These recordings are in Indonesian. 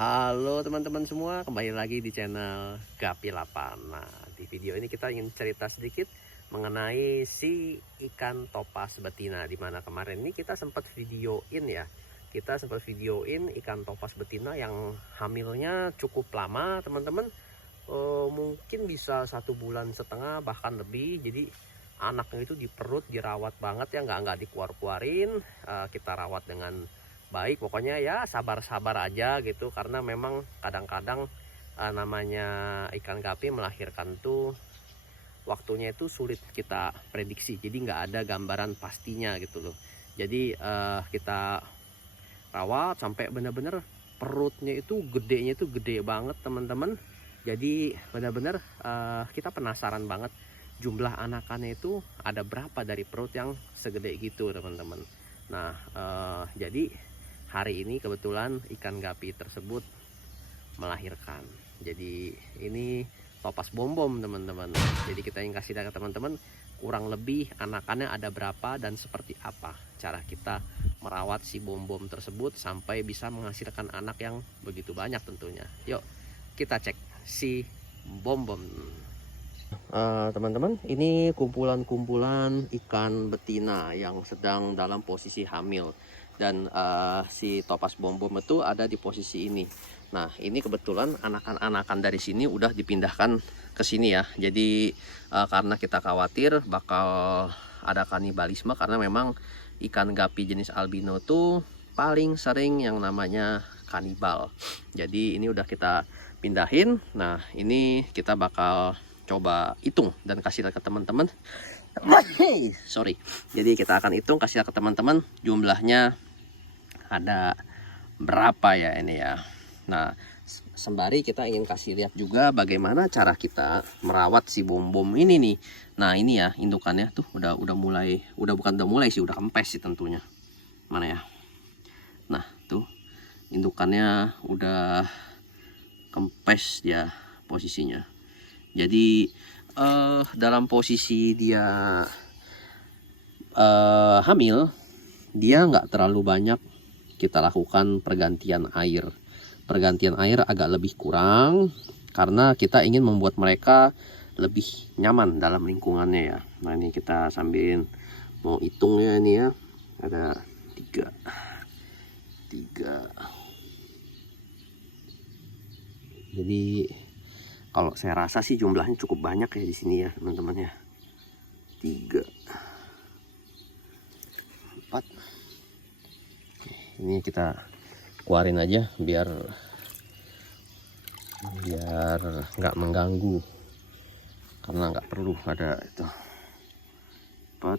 Halo teman-teman semua, kembali lagi di channel Gapi Lapan. Nah, di video ini kita ingin cerita sedikit mengenai si ikan topas betina, dimana kemarin ini kita sempat videoin ya. Kita sempat videoin ikan topas betina yang hamilnya cukup lama teman-teman. Mungkin bisa 1,5 bulan bahkan lebih. Jadi anaknya itu di perut dirawat banget ya, nggak dikeluar-keluarin. Kita rawat dengan baik, pokoknya ya sabar-sabar aja gitu, karena memang kadang-kadang namanya ikan gapi melahirkan tuh waktunya itu sulit kita prediksi, jadi nggak ada gambaran pastinya gitu loh. Jadi kita rawat sampai bener-bener perutnya itu gedenya itu gede banget teman-teman. Jadi bener-bener kita penasaran banget jumlah anakannya itu ada berapa dari perut yang segede gitu teman-teman. Nah jadi hari ini kebetulan ikan gapi tersebut melahirkan. Jadi ini topas bom-bom teman-teman. Jadi kita yang kasih lihat ke teman-teman kurang lebih anakannya ada berapa dan seperti apa cara kita merawat si bom-bom tersebut sampai bisa menghasilkan anak yang begitu banyak tentunya. Yuk kita cek si bom-bom. Teman-teman, ini kumpulan-kumpulan ikan betina yang sedang dalam posisi hamil, dan si topas bom-bom itu ada di posisi ini. Nah, ini kebetulan anakan-anakan dari sini udah dipindahkan ke sini ya. Jadi karena kita khawatir bakal ada kanibalisme, karena memang ikan gapi jenis albino tuh paling sering yang namanya kanibal. Jadi ini udah kita pindahin. Nah, ini kita bakal coba hitung dan kasih lihat ke teman-teman. Sorry. Jadi kita akan hitung, kasih lihat ke teman-teman jumlahnya ada berapa ya ini ya. Nah, sembari kita ingin kasih lihat juga bagaimana cara kita merawat si bom-bom ini nih. Nah, ini ya indukannya tuh udah mulai, bukan udah mulai sih, udah kempes sih tentunya. Mana ya? Nah, tuh indukannya udah kempes ya posisinya. Jadi dalam posisi dia hamil, dia nggak terlalu banyak kita lakukan pergantian air. Pergantian air agak lebih kurang karena kita ingin membuat mereka lebih nyaman dalam lingkungannya ya. Nah, ini kita sambil mau hitung ya, ini ya ada tiga. Jadi kalau saya rasa sih jumlahnya cukup banyak ya di sini ya teman-teman ya. 3, 4. Ini kita keluarin aja biar nggak mengganggu, karena nggak perlu ada itu. 4.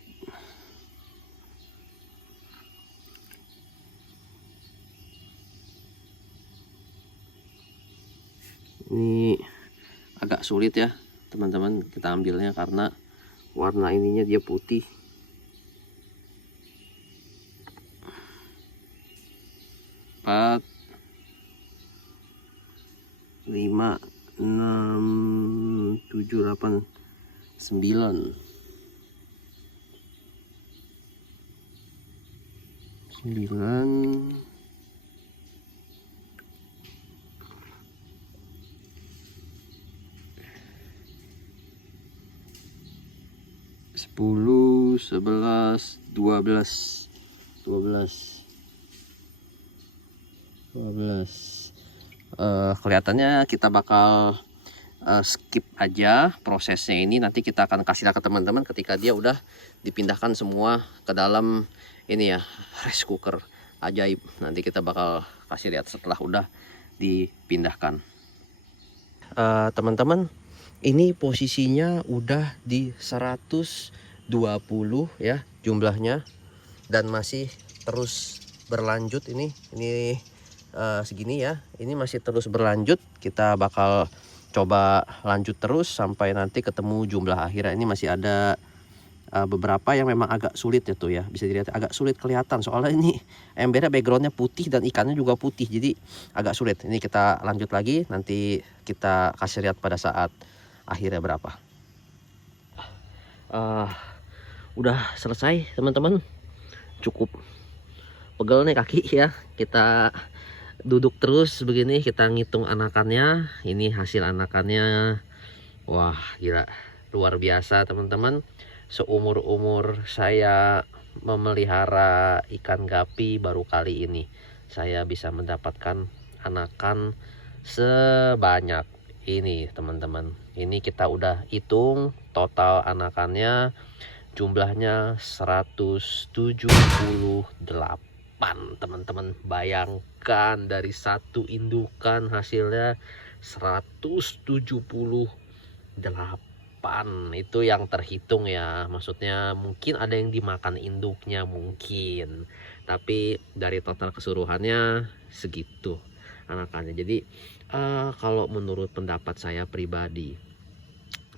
Ini agak sulit ya teman-teman kita ambilnya karena warna ininya dia putih. 4, 5, 6, 7, 8, 9. 9. 10, 11, 12. Kelihatannya kita bakal skip aja prosesnya ini. Nanti kita akan kasih lihat ke teman-teman ketika dia udah dipindahkan semua ke dalam ini ya, rice cooker ajaib. Nanti kita bakal kasih lihat setelah udah dipindahkan. Teman-teman, ini posisinya udah di 120 ya jumlahnya, dan masih terus berlanjut. Ini segini ya, ini masih terus berlanjut. Kita bakal coba lanjut terus sampai nanti ketemu jumlah akhirnya. Ini masih ada beberapa yang memang agak sulit ya tuh ya, bisa dilihat agak sulit kelihatan soalnya ini embernya backgroundnya putih dan ikannya juga putih, jadi agak sulit. Ini kita lanjut lagi, nanti kita kasih lihat pada saat akhirnya berapa. Udah selesai teman-teman, cukup pegel nih kaki ya. Kita duduk terus begini, kita ngitung anakannya. Ini hasil anakannya. Wah, gila, luar biasa teman-teman. Seumur-umur saya memelihara ikan gapi, baru kali ini saya bisa mendapatkan anakan sebanyak ini teman-teman. Ini kita udah hitung total anakannya, jumlahnya 178 teman-teman. Bayangkan dari satu indukan hasilnya 178. Itu yang terhitung ya, maksudnya mungkin ada yang dimakan induknya mungkin, tapi dari total keseluruhannya segitu anakannya. Jadi kalau menurut pendapat saya pribadi,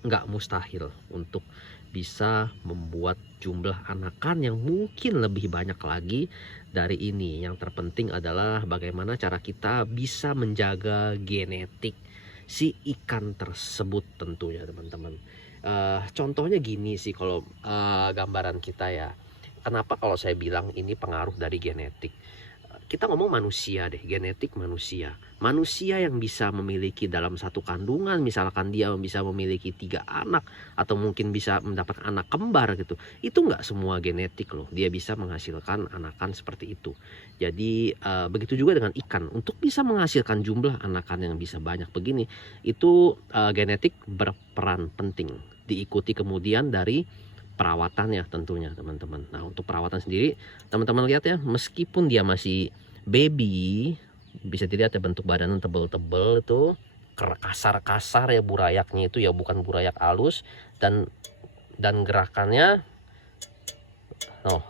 nggak mustahil untuk bisa membuat jumlah anakan yang mungkin lebih banyak lagi dari ini. Yang terpenting adalah bagaimana cara kita bisa menjaga genetik si ikan tersebut tentunya teman-teman. Contohnya gini sih kalau gambaran kita ya. Kenapa kalau saya bilang ini pengaruh dari genetik? Kita ngomong manusia deh, genetik manusia. Manusia yang bisa memiliki dalam satu kandungan, misalkan dia bisa memiliki 3 anak atau mungkin bisa mendapat anak kembar gitu. Itu nggak semua genetik loh, dia bisa menghasilkan anakan seperti itu. Jadi begitu juga dengan ikan. Untuk bisa menghasilkan jumlah anakan yang bisa banyak begini, itu genetik berperan penting. Diikuti kemudian dari perawatannya tentunya teman-teman. Nah, untuk perawatan sendiri teman-teman lihat ya, meskipun dia masih baby, bisa dilihat ya bentuk badannya tebel-tebel itu, kasar-kasar ya burayaknya itu ya, bukan burayak halus, dan gerakannya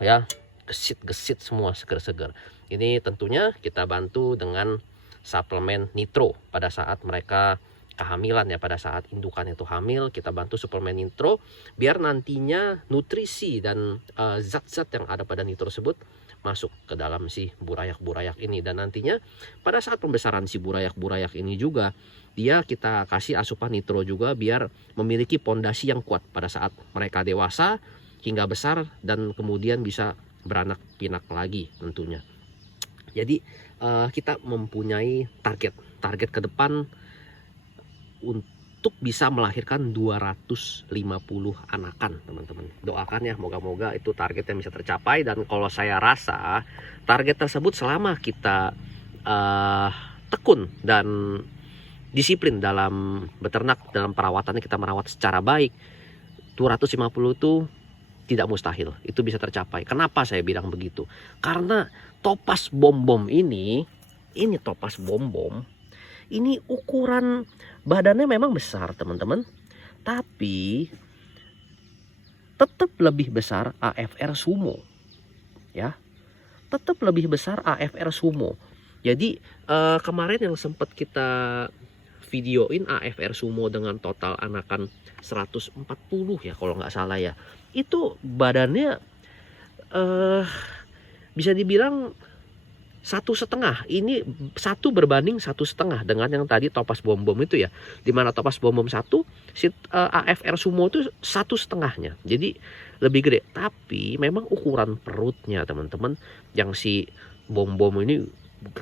ya gesit-gesit semua, seger-seger. Ini tentunya kita bantu dengan suplemen nitro pada saat mereka kehamilan ya, pada saat indukan itu hamil, kita bantu suplemen nitro biar nantinya nutrisi dan zat-zat yang ada pada nitro tersebut masuk ke dalam si burayak-burayak ini. Dan nantinya pada saat pembesaran si burayak-burayak ini juga dia kita kasih asupan nitro juga biar memiliki pondasi yang kuat pada saat mereka dewasa hingga besar dan kemudian bisa beranak pinak lagi tentunya. Jadi kita mempunyai target ke depan untuk bisa melahirkan 250 anakan teman-teman. Doakan ya, moga-moga itu targetnya bisa tercapai. Dan kalau saya rasa target tersebut selama kita tekun dan disiplin dalam beternak, dalam perawatannya kita merawat secara baik, 250 itu tidak mustahil, itu bisa tercapai. Kenapa saya bilang begitu? Karena topas bom-bom ini topas bom-bom ini ukuran badannya memang besar teman-teman, tapi tetap lebih besar AFR sumo ya, tetap lebih besar AFR sumo. Jadi kemarin yang sempat kita videoin AFR sumo dengan total anakan 140 ya kalau nggak salah ya, itu badannya bisa dibilang 1,5. Ini 1 berbanding 1,5 dengan yang tadi topas bom-bom itu ya. Dimana topas bom-bom 1, si AFR sumo itu 1,5-nya. Jadi lebih gede. Tapi memang ukuran perutnya teman-teman, yang si bom-bom ini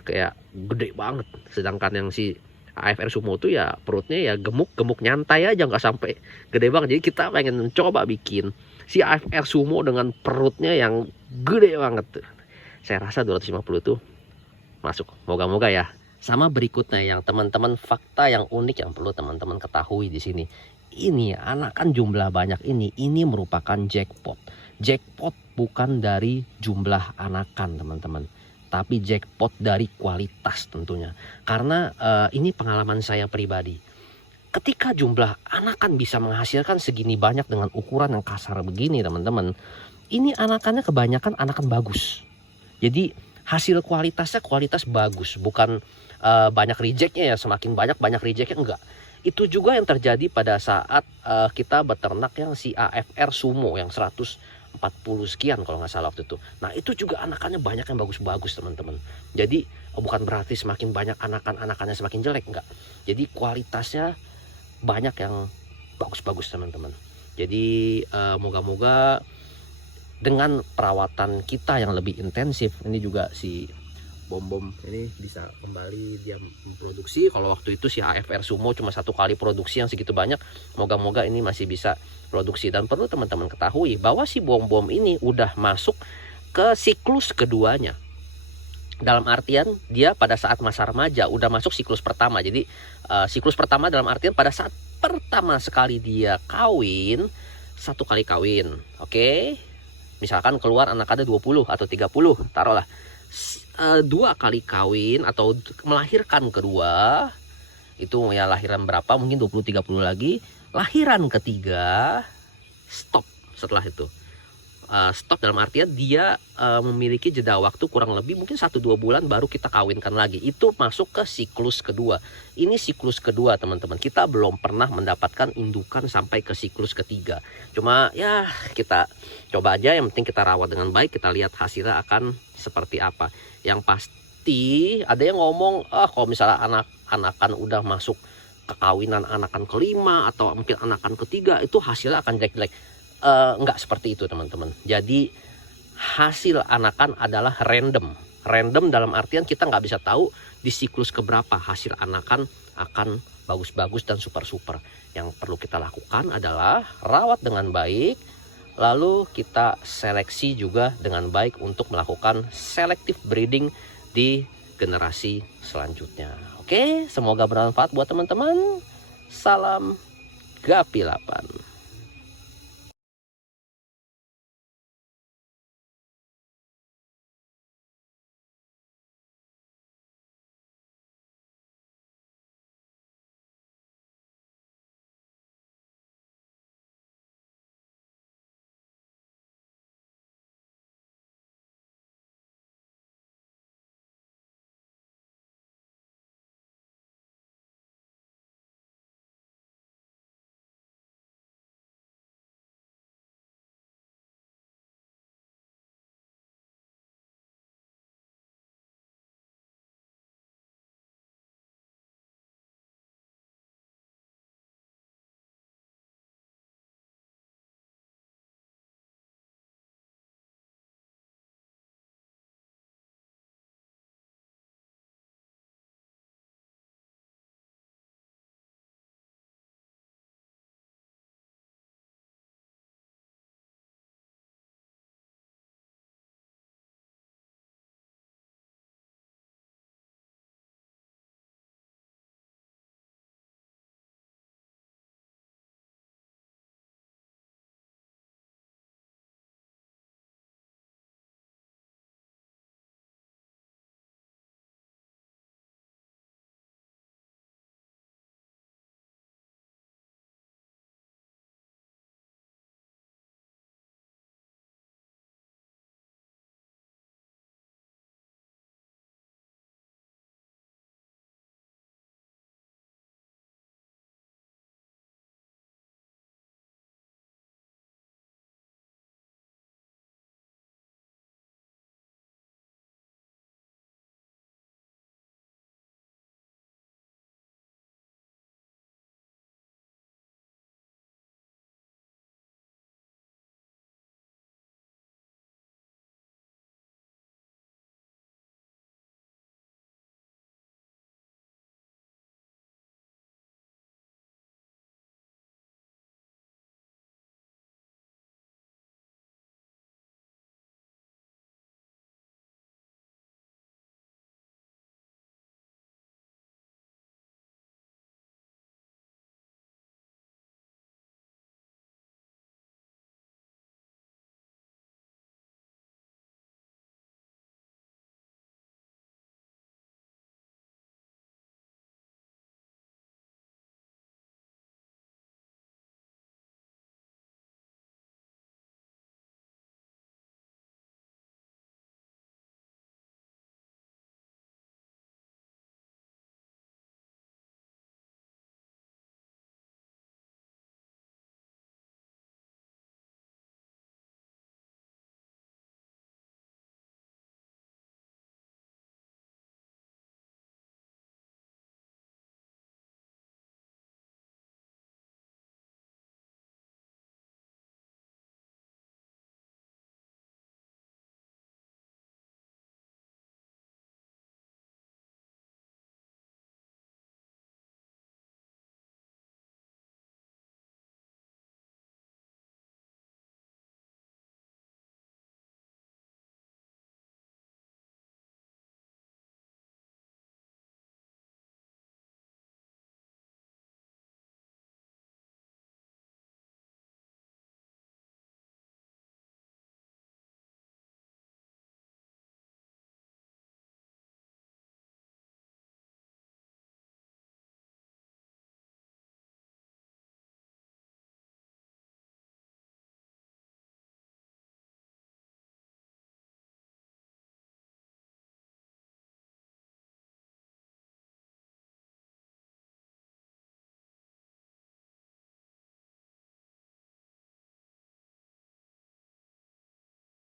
kayak gede banget. Sedangkan yang si AFR sumo itu ya perutnya ya gemuk nyantai aja, nggak sampai gede banget. Jadi kita pengen mencoba bikin si AFR sumo dengan perutnya yang gede banget. Saya rasa 250 itu masuk, moga-moga ya. Sama berikutnya yang teman-teman, fakta yang unik yang perlu teman-teman ketahui di sini. Ini anakan jumlah banyak ini merupakan jackpot. Jackpot bukan dari jumlah anakan teman-teman, tapi jackpot dari kualitas tentunya. Karena ini pengalaman saya pribadi. Ketika jumlah anakan bisa menghasilkan segini banyak dengan ukuran yang kasar begini teman-teman, ini anakannya kebanyakan anakan bagus. Jadi hasil kualitasnya kualitas bagus, bukan banyak rejectnya ya, semakin banyak rejectnya, enggak. Itu juga yang terjadi pada saat kita beternak yang si AFR sumo yang 140 sekian kalau nggak salah waktu itu. Nah itu juga anakannya banyak yang bagus-bagus teman-teman. Jadi bukan berarti semakin banyak anakannya semakin jelek, enggak. Jadi kualitasnya banyak yang bagus-bagus teman-teman. Jadi moga-moga dengan perawatan kita yang lebih intensif, ini juga si Bom-bom ini bisa kembali dia memproduksi. Kalau waktu itu si AFR Sumo cuma 1 kali produksi yang segitu banyak, moga-moga ini masih bisa produksi. Dan perlu teman-teman ketahui bahwa si bom-bom ini udah masuk ke siklus keduanya. Dalam artian dia pada saat masa remaja udah masuk siklus pertama. Jadi siklus pertama dalam artian pada saat pertama sekali dia kawin, 1 kali kawin. Oke. Misalkan keluar anak ada 20 atau 30, taruhlah. 2 kali kawin atau melahirkan kedua, itu ya lahiran berapa, mungkin 20-30 lagi. Lahiran ketiga, stop setelah itu. Stop dalam artian dia memiliki jeda waktu kurang lebih mungkin 1-2 bulan baru kita kawinkan lagi. Itu masuk ke siklus kedua. Ini siklus kedua teman-teman. Kita belum pernah mendapatkan indukan sampai ke siklus ketiga. Cuma ya kita coba aja, yang penting kita rawat dengan baik. Kita lihat hasilnya akan seperti apa. Yang pasti ada yang ngomong, kalau misalnya anakan udah masuk ke kawinan anakan kelima atau mungkin anakan ketiga, itu hasilnya akan jelek-jelek. Enggak seperti itu teman-teman. Jadi hasil anakan adalah random. Random dalam artian kita nggak bisa tahu di siklus keberapa hasil anakan akan bagus-bagus dan super-super. Yang perlu kita lakukan adalah rawat dengan baik, lalu kita seleksi juga dengan baik untuk melakukan selective breeding di generasi selanjutnya. Oke, semoga bermanfaat buat teman-teman. Salam Gapi 8.